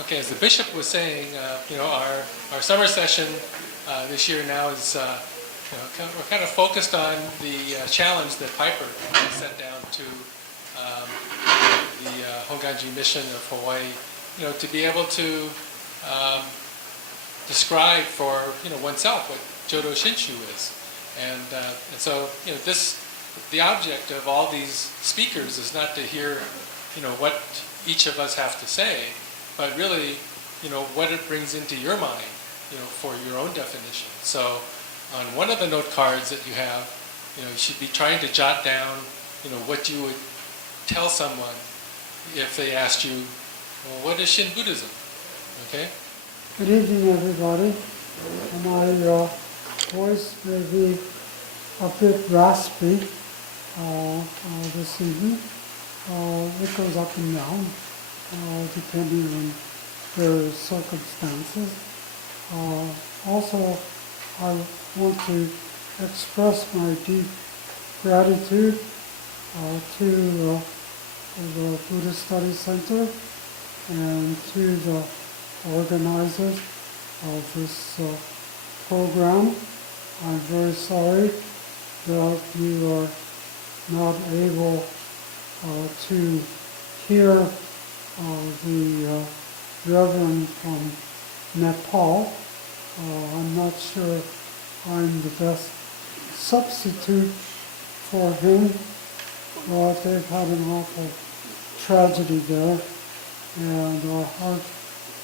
Okay, as the bishop was saying, our summer session this year now is, we're kind of focused on the challenge that Piper set down to the Honganji mission of Hawaii, to be able to describe for oneself what Jodo Shinshu is, and so the object of all these speakers is not to hear what each of us have to say, but really, what it brings into your mind, for your own definition. So, on one of the note cards that you have, you should be trying to jot down, what you would tell someone if they asked you, well, what is Shin Buddhism? Okay? Good evening, everybody. My voice may be a bit raspy this evening. It goes up and down, depending on various circumstances. Also, I want to express my deep gratitude to the Buddhist Study Center and to the organizers of this program. I'm very sorry that you are not able to hear the Reverend from Nepal. I'm not sure I'm the best substitute for him, but they've had an awful tragedy there, and our hearts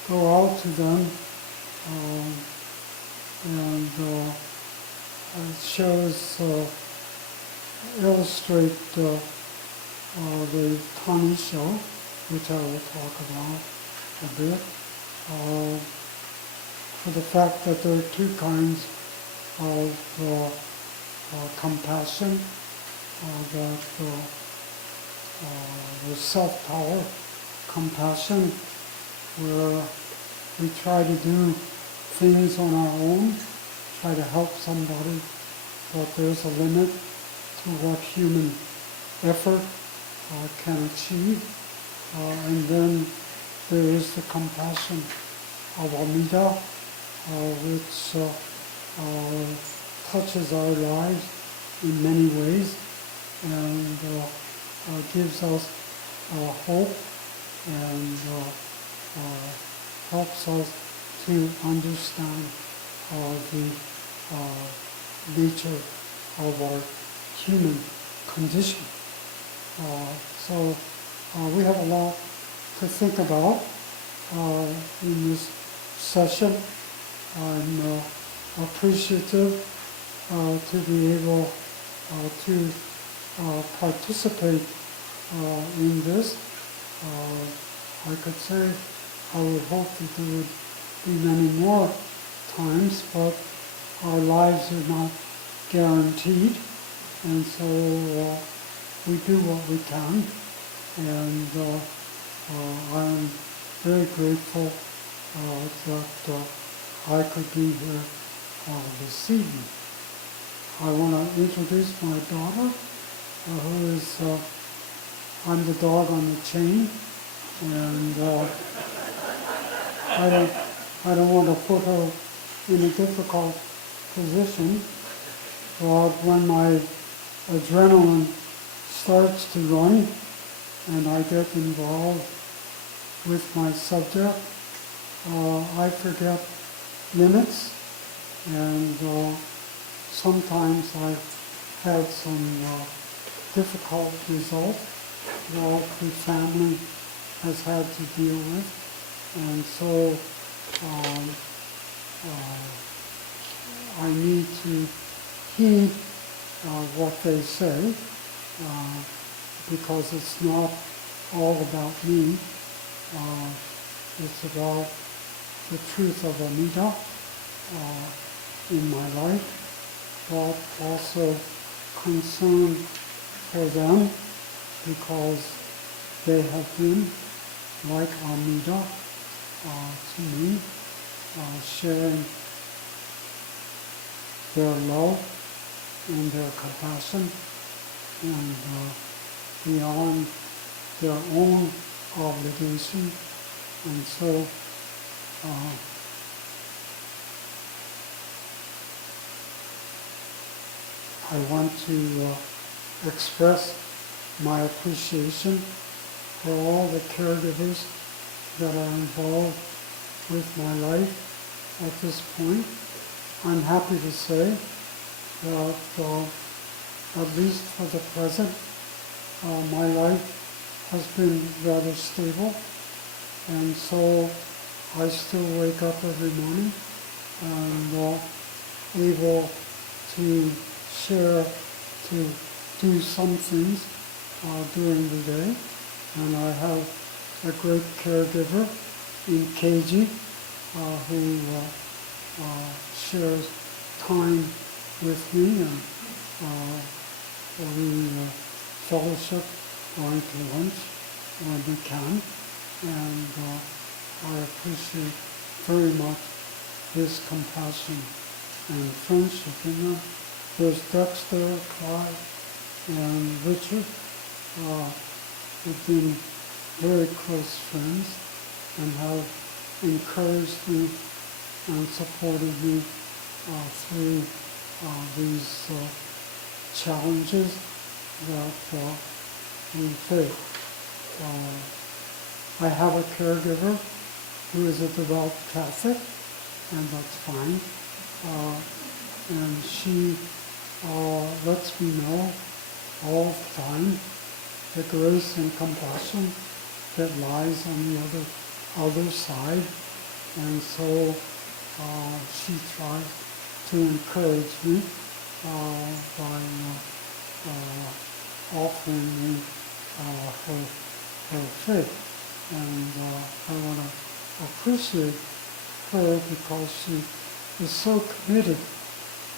go out to them, and it shows, illustrate the Tanisha, which I will talk about a bit, for the fact that there are two kinds of compassion, that the self-power compassion, where we try to do things on our own, try to help somebody, but there's a limit to what human effort can achieve. And then there is the compassion of Amida, which touches our lives in many ways and gives us hope and helps us to understand the nature of our human condition. So we have a lot to think about in this session. I'm appreciative to be able to participate in this. I could say I would hope that there would be many more times, but our lives are not guaranteed, and so we do what we can, and I'm very grateful that I could be here this evening. I want to introduce my daughter, who is, I'm the dog on the chain, and I don't want to put her in a difficult position, but when my adrenaline starts to run and I get involved with my subject, I forget limits, and sometimes I've had some difficult results that the family has had to deal with, and so I need to heed what they say, because it's not all about me. It's about the truth of Amida in my life, but also concern for them, because they have been like Amida to me, sharing their love and their compassion, and beyond their own obligation, And so I want to express my appreciation for all the caregivers that are involved with my life at this point. I'm happy to say that at least for the present, my life has been rather stable, and so I still wake up every morning and able to share, to do some things during the day. And I have a great caregiver in Keiji who shares time with me, and we fellowship, going to lunch when we can. And I appreciate very much his compassion and friendship. And there's Dexter, Clive, and Richard, who've been very close friends and have encouraged me and supported me through these challenges that we face. I have a caregiver who is a devout Catholic, and that's fine. And she lets me know all the time the grace and compassion that lies on the other side. And so she tries to encourage me by offering me her faith. And I want to appreciate her because she is so committed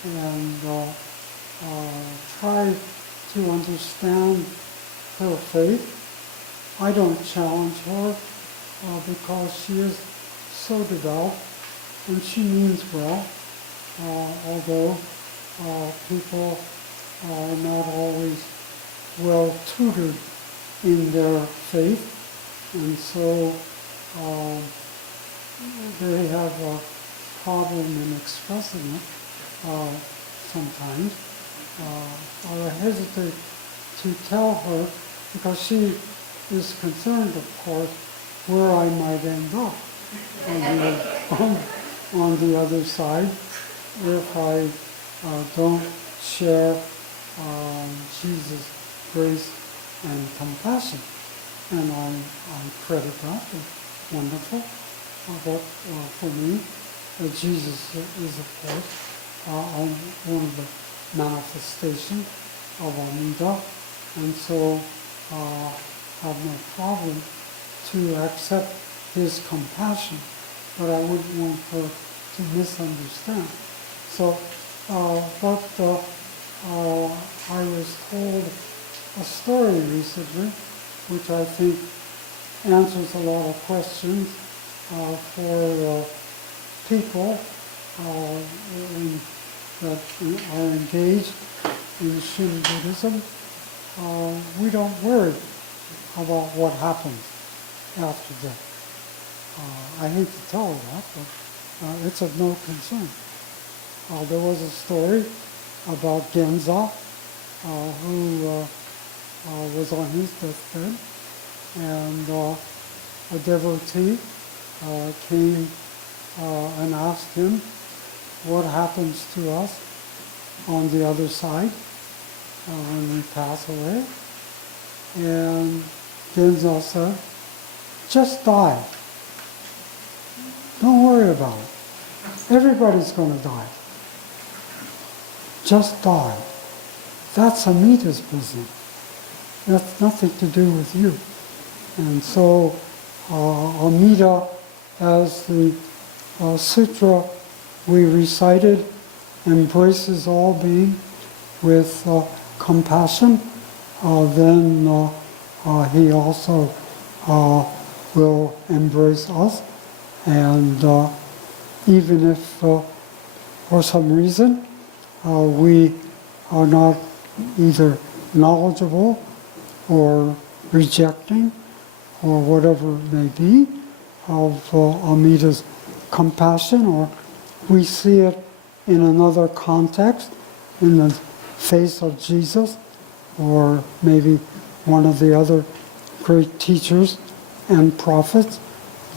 and try to understand her faith. I don't challenge her because she is so devout and she means well, although people are not always well tutored in their faith, and so they have a problem in expressing it sometimes. I hesitate to tell her because she is concerned, of course, where I might end up on the other side if I don't share Jesus' grace and compassion. And I credit that as wonderful. But for me, Jesus is, of course, one of the manifestations of Amida, and so have no problem to accept his compassion, but I wouldn't want her to misunderstand. So, I was told a story recently, which I think answers a lot of questions for people that are engaged in Shin Buddhism. We don't worry about what happens after death. I hate to tell her that, but it's of no concern. There was a story about Genza, who was on his deathbed, and a devotee came and asked him what happens to us on the other side when we pass away. And Genza said, just die. Don't worry about it. Everybody's going to die. Just die. That's Amida's business. That's nothing to do with you. And so Amida, as the sutra we recited, embraces all being with compassion, then he also will embrace us. And even if for some reason we are not either knowledgeable or rejecting or whatever it may be, of Amita's compassion, or we see it in another context, in the face of Jesus, or maybe one of the other great teachers and prophets,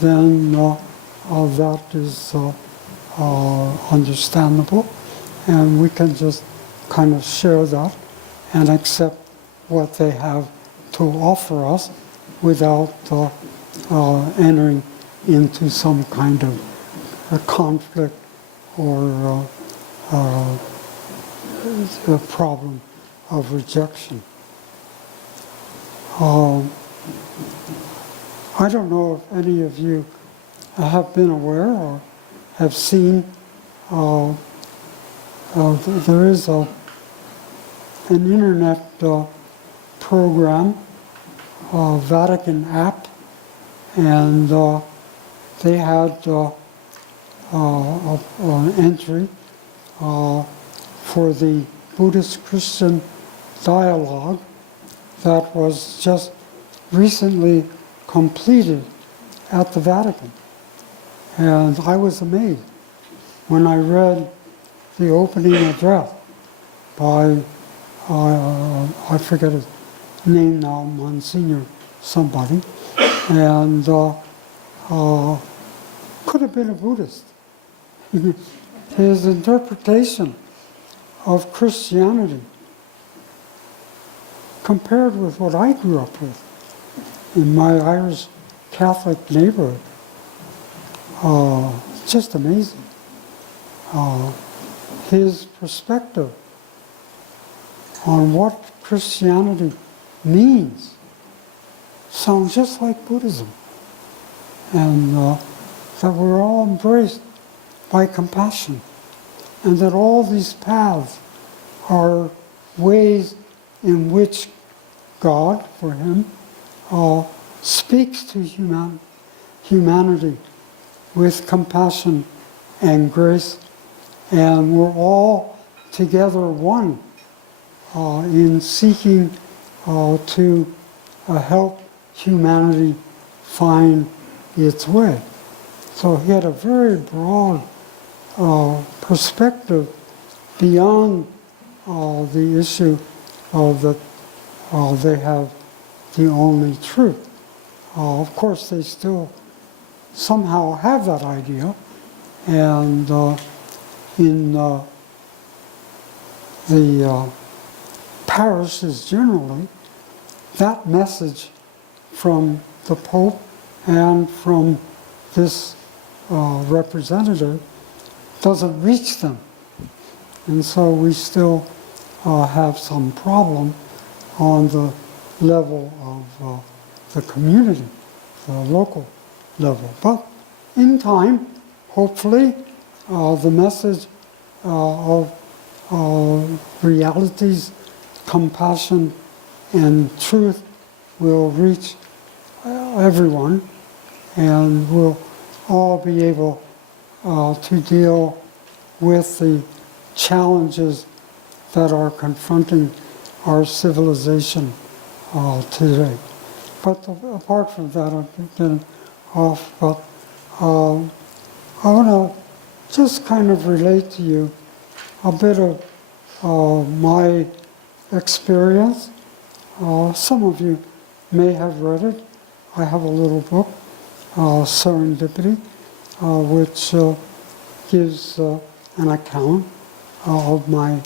then that is understandable, and we can just kind of share that and accept what they have to offer us without entering into some kind of a conflict or a problem of rejection. I don't know if any of you have been aware or have seen, there is an internet program, Vatican app, and they had an entry for the Buddhist-Christian dialogue that was just recently completed at the Vatican. And I was amazed when I read the opening address by, I forget his name now, Monsignor somebody, and could have been a Buddhist. His interpretation of Christianity compared with what I grew up with in my Irish Catholic neighborhood, just amazing. His perspective on what Christianity means sounds just like Buddhism, and that we're all embraced by compassion, and that all these paths are ways in which God, for him, speaks to humanity with compassion and grace, and we're all together one in seeking to help humanity find its way. So he had a very broad perspective beyond the issue of that they have the only truth. Of course, they still somehow have that idea, and in the parishes generally, that message from the Pope and from this representative doesn't reach them. And so we still have some problem on the level of the community, the local level. But in time, hopefully, the message of realities, compassion, and truth will reach everyone, and we'll all be able to deal with the challenges that are confronting our civilization today. But apart from that, I'm getting off, but I want to just kind of relate to you a bit of my experience. Some of you may have read it. I have a little book, Serendipity, which gives an account of my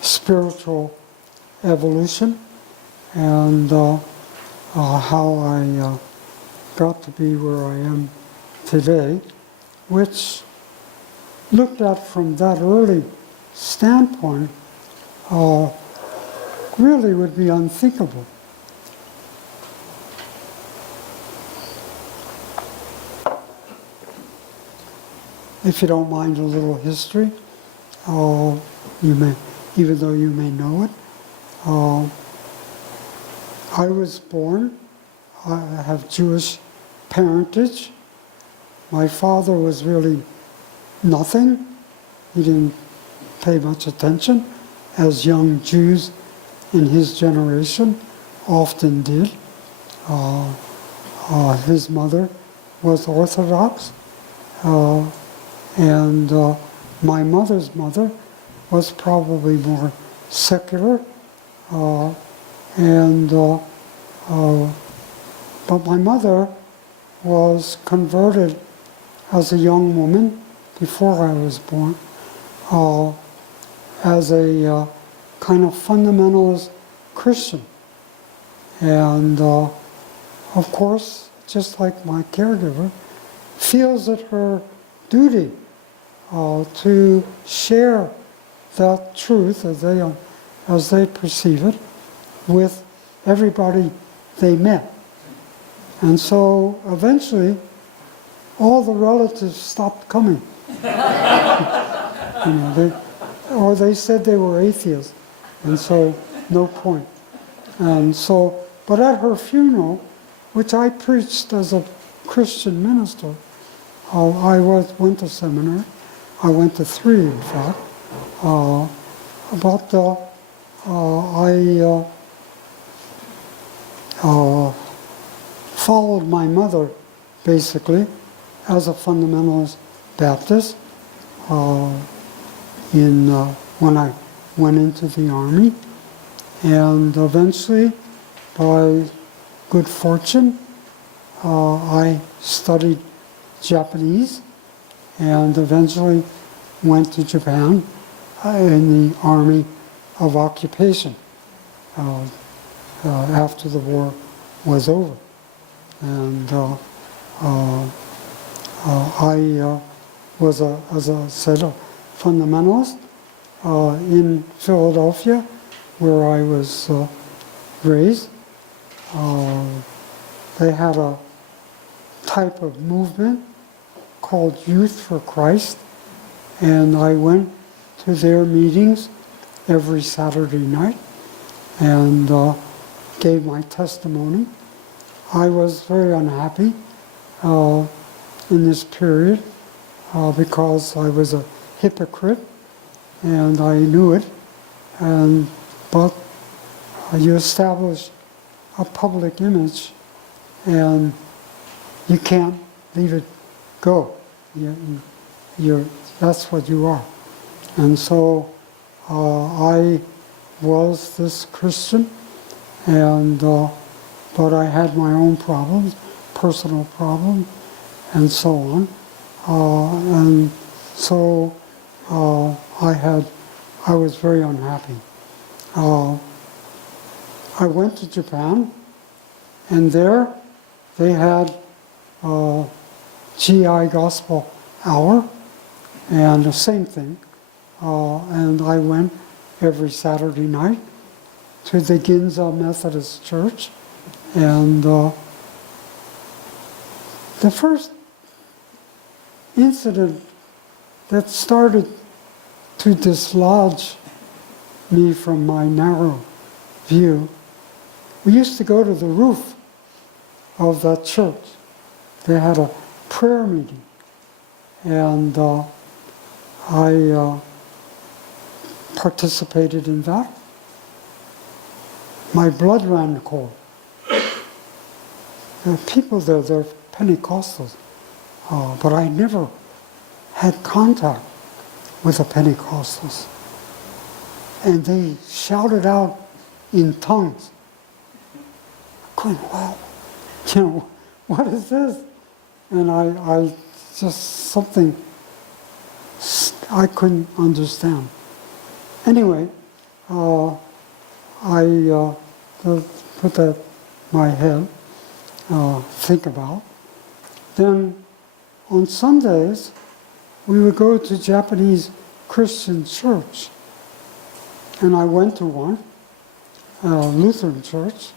spiritual evolution and how I got to be where I am today, which, looked at from that early standpoint, really would be unthinkable. If you don't mind a little history, you may, even though you may know it. I was born, I have Jewish parentage. My father was really nothing. He didn't pay much attention, as young Jews in his generation often did. His mother was Orthodox, and my mother's mother was probably more secular, and but my mother was converted as a young woman before I was born, as a kind of fundamentalist Christian. And of course, just like my caregiver, feels it her duty to share that truth as they perceive it with everybody they met. And so eventually, all the relatives stopped coming. They said they were atheists, and so no point. And so, but at her funeral, which I preached as a Christian minister, I went to seminary. I went to 3, in fact. But I followed my mother, basically, as a fundamentalist Baptist when I went into the Army. And eventually, by good fortune, I studied Japanese and eventually went to Japan in the Army of Occupation after the war was over. And I was, as I said, a fundamentalist in Philadelphia, where I was raised. They had a type of movement called Youth for Christ, and I went to their meetings every Saturday night and gave my testimony. I was very unhappy in this period because I was a hypocrite, and I knew it. But you establish a public image, and you can't leave it go. That's what you are. And so I was this Christian, and but I had my own problems, personal problems, and so on. And so I was very unhappy. I went to Japan, and there they had GI Gospel Hour, and the same thing. And I went every Saturday night to the Ginza Methodist Church, and the first incident that started to dislodge me from my narrow view, we used to go to the roof of that church. They had a prayer meeting, and I participated in that. My blood ran cold. There are people there, they're Pentecostals, but I never had contact with the Pentecostals. And they shouted out in tongues. Going, wow, what is this? And I just, something I couldn't understand. Anyway, I put that in my head, think about. Then on Sundays, we would go to Japanese Christian church. And I went to one, Lutheran church,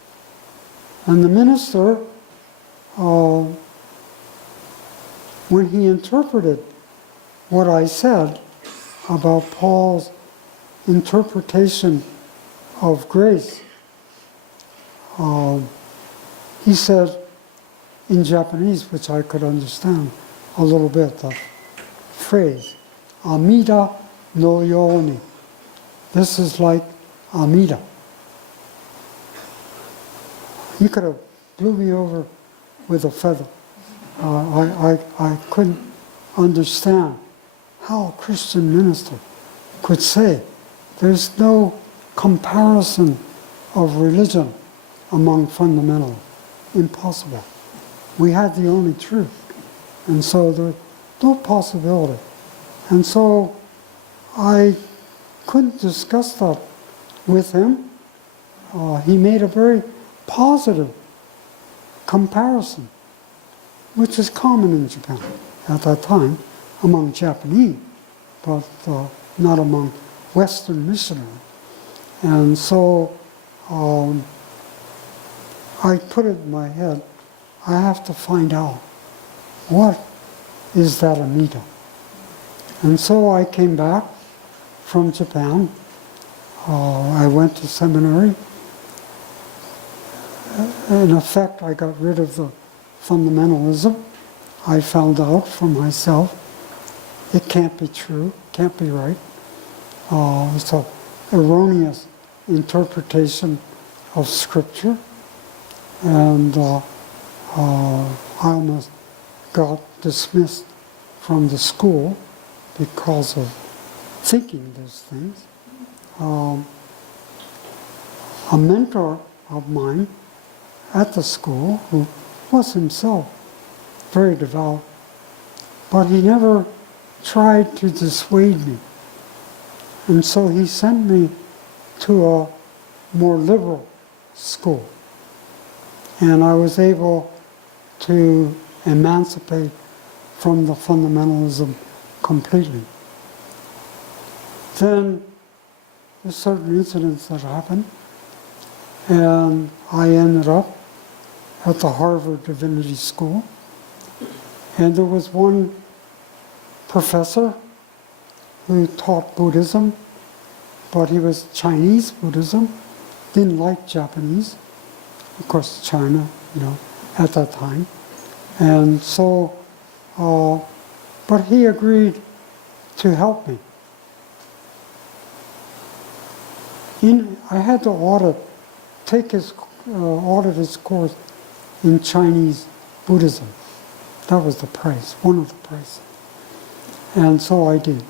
and the minister, when he interpreted what I said about Paul's interpretation of grace, he said in Japanese, which I could understand a little bit, the phrase, Amida no yoni. This is like Amida. He could have blew me over with a feather. I couldn't understand how a Christian minister could say there's no comparison of religion among fundamentalists. Impossible. We had the only truth. And so there's no possibility. And so I couldn't discuss that with him. He made a very positive comparison, which is common in Japan at that time among Japanese, but not among Western missionaries. And so I put it in my head, I have to find out what is that Amida. And so I came back from Japan. I went to seminary. In effect, I got rid of the fundamentalism. I found out for myself it can't be true, can't be right. It's an erroneous interpretation of Scripture. And I almost got dismissed from the school because of thinking these things. A mentor of mine at the school, who was himself very devout, but he never tried to dissuade me. And so he sent me to a more liberal school. And I was able to emancipate from the fundamentalism completely. Then there's certain incidents that happened, and I ended up at the Harvard Divinity School. And there was one professor who taught Buddhism, but he was Chinese Buddhism, didn't like Japanese. Of course, China, at that time. And so, but he agreed to help me. I had to audit his course in Chinese Buddhism. That was the price, one of the prices. And so I did.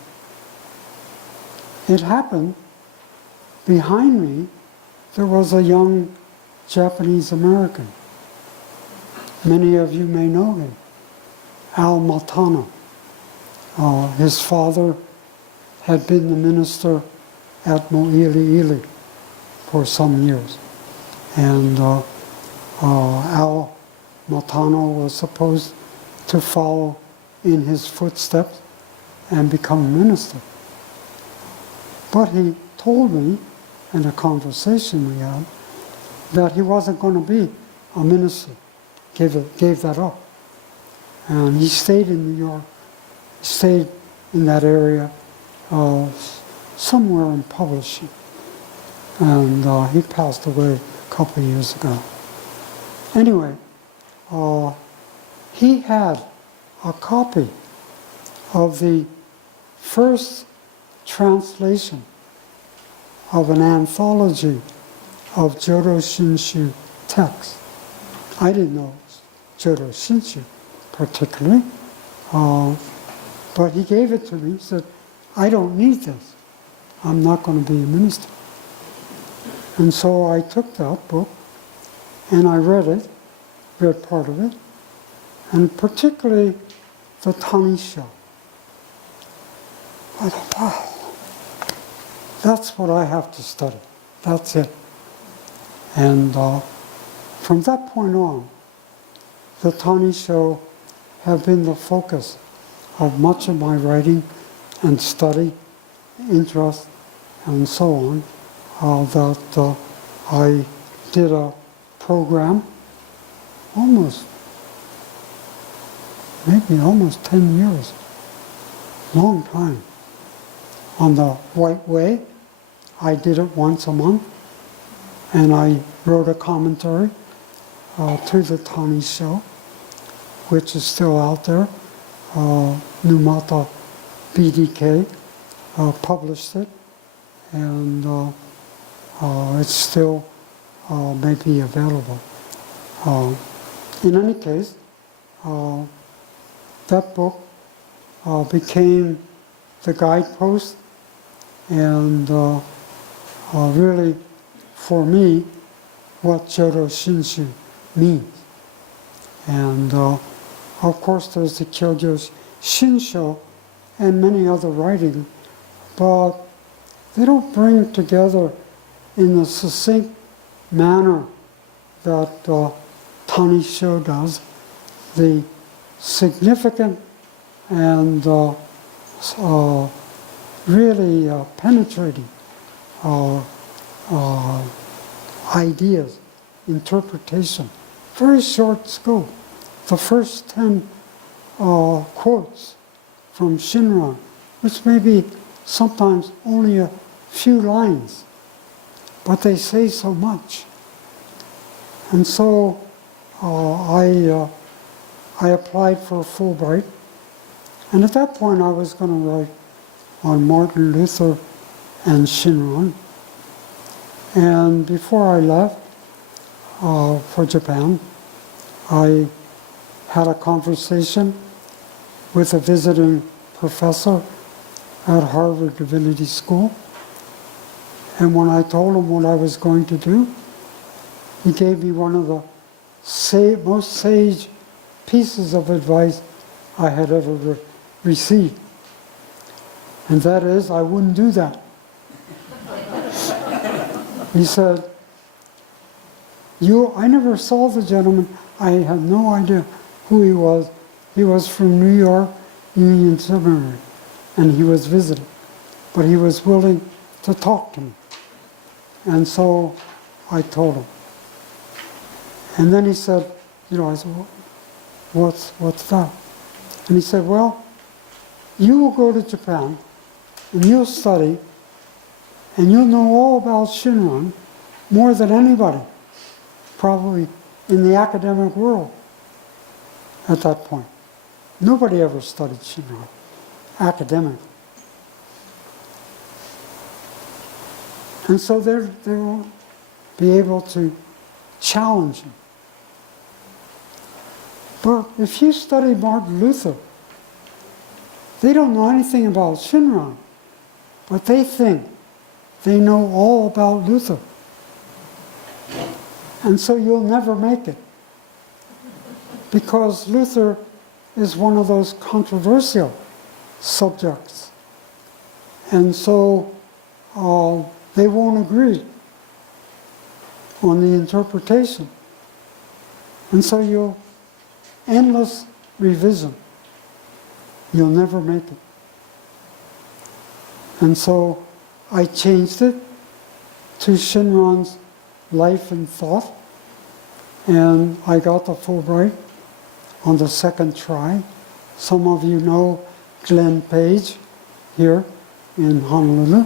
It happened, behind me, there was a young Japanese American. Many of you may know him, Al Matano. His father had been the minister at Mo'ili'ili for some years. And Al Matano was supposed to follow in his footsteps and become a minister. But he told me, in a conversation we had, that he wasn't going to be a minister, gave that up. And he stayed in New York, stayed in that area, somewhere in publishing. And he passed away a couple of years ago. Anyway, he had a copy of the first translation of an anthology of Jodo Shinshu texts. I didn't know it was Jodo Shinshu particularly, but he gave it to me. He said, I don't need this. I'm not going to be a minister. And so I took that book and I read part of it, and particularly the Tanisha. I thought, wow, that's what I have to study. That's it. And from that point on, the Tanisha have been the focus of much of my writing and study, interest, and so on, that I did a program maybe almost 10 years, long time, on the White Way. I did it once a month, and I wrote a commentary to the Tani Show, which is still out there. Numata BDK published it, and it's still maybe available. In any case, uh, that book became the guidepost and really, for me, what Jodo Shinshu means. And of course there's the Kyojo Shinsho and many other writings, but they don't bring together in the succinct manner that Tanisho does the significant and really penetrating ideas, interpretation. Very short scope. The first 10 quotes from Shinran, which may be sometimes only a few lines, but they say so much. And so I applied for Fulbright, and at that point I was going to write on Martin Luther and Shinran. And before I left for Japan, I had a conversation with a visiting professor at Harvard Divinity School. And when I told him what I was going to do, he gave me one of the most sage pieces of advice I had ever received. And that is, I wouldn't do that. He said, I never saw the gentleman. I had no idea who he was. He was from New York Union Seminary, and he was visiting. But he was willing to talk to me. And so I told him. And then he said, I said, what's that? And he said, well, you will go to Japan, and you'll study, and you'll know all about Shinran more than anybody, probably in the academic world at that point. Nobody ever studied Shinran academically. And so they will be able to challenge him. But if you study Martin Luther, they don't know anything about Shinran, but they think they know all about Luther. And so you'll never make it. Because Luther is one of those controversial subjects. And so they won't agree on the interpretation. And so you'll endless revision. You'll never make it. And so I changed it to Shinran's Life and Thought, and I got the Fulbright on the second try. Some of you know Glenn Page here in Honolulu.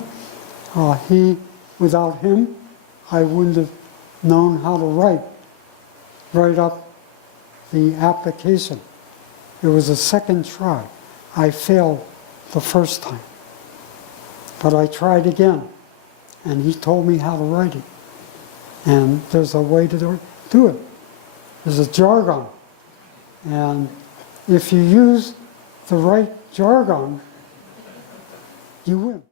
Without him, I wouldn't have known how to write up the application. It was a second try. I failed the first time. But I tried again, and he told me how to write it. And there's a way to do it. There's a jargon. And if you use the right jargon, you win.